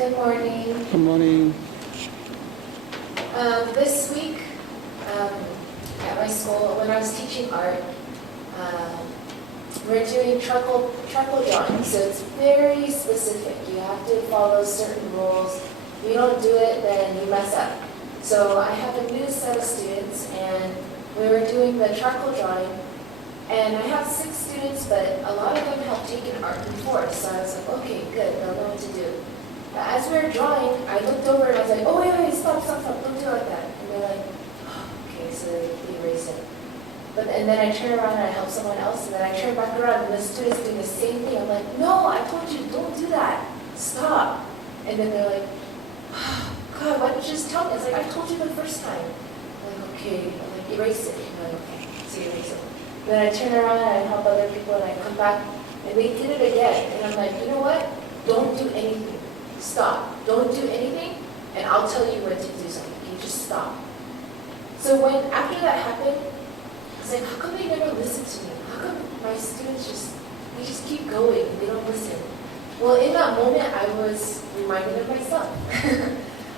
Good morning. Good morning. This week at my school, when I was teaching art, we're doing charcoal drawing. So it's very specific. You have to follow certain rules. If you don't do it, then you mess up. So I have a new set of students, and we were doing the charcoal drawing. And I have 6 students, but a lot of them have taken art before. So I was like, okay, good, they'll know what to do. But as we were drawing, I looked over and I was like, oh, wait, stop, don't do it like that. And they're like, oh, okay, so they erase it. And then I turn around and I help someone else, and then I turn back around and the student's doing the same thing. I'm like, no, I told you, don't do that. Stop. And then they're like, oh, God, why didn't you just tell me? I was like, I told you the first time. I'm like, okay. I'm like, erase it. I'm like, okay, so erase it. Then I turn around and I help other people and I come back and they did it again. And I'm like, you know what? Don't do anything. Stop. Don't do anything and I'll tell you when to do something. You just stop. So after that happened, I was like, how come they never listen to me? How come my students just keep going and they don't listen? Well, in that moment, I was reminded of myself.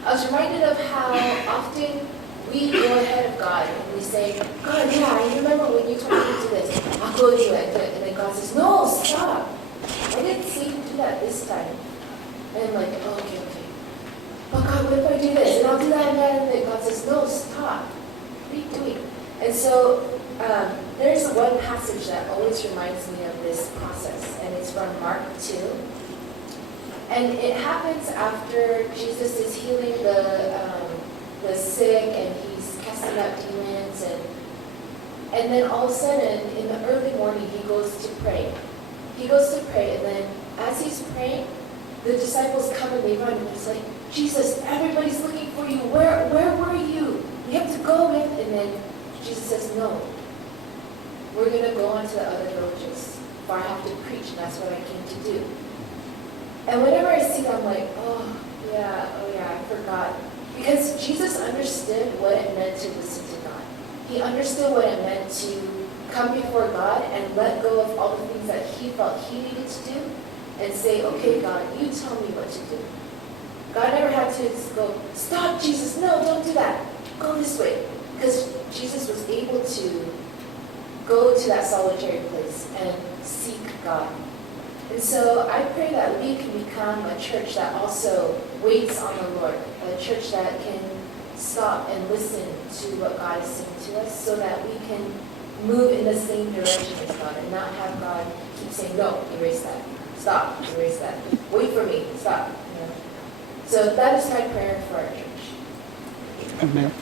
I was reminded of how often we go ahead of God and we say, God, yeah, I remember when you told me to do this. I'll go do it. And then God says, no, stop. I didn't say you do that this time. And I'm like, oh, okay. But God, what if I do this? And I'll do that again. And then God says, no, stop. What are you doing? And so there's one passage that always reminds me of this process. And it's from Mark 2. And it happens after Jesus is healing the sick and he's casting out demons. And then all of a sudden, in the early morning, he goes to pray. And then as he's praying, the disciples come and they run. And it's like, Jesus, everybody's looking for you. Where were you? We have to go. And then Jesus says, no. We're going to go on to the other villages. For I have to preach, and that's what I came to do. And whenever I see that, I'm like, oh yeah, I forgot. Because Jesus understood what it meant to listen to God. He understood what it meant to come before God and let go of all the things that he felt he needed to do and say, okay, God, you tell me what to do. God never had to go, stop, Jesus, no, don't do that. Go this way. Because Jesus was able to go to that solitary place and seek God. And so I pray that we can become a church that also waits on the Lord, a church that can stop and listen to what God is saying to us so that we can move in the same direction as God and not have God keep saying, no, erase that, stop, erase that, wait for me, stop. So that is my prayer for our church. Amen.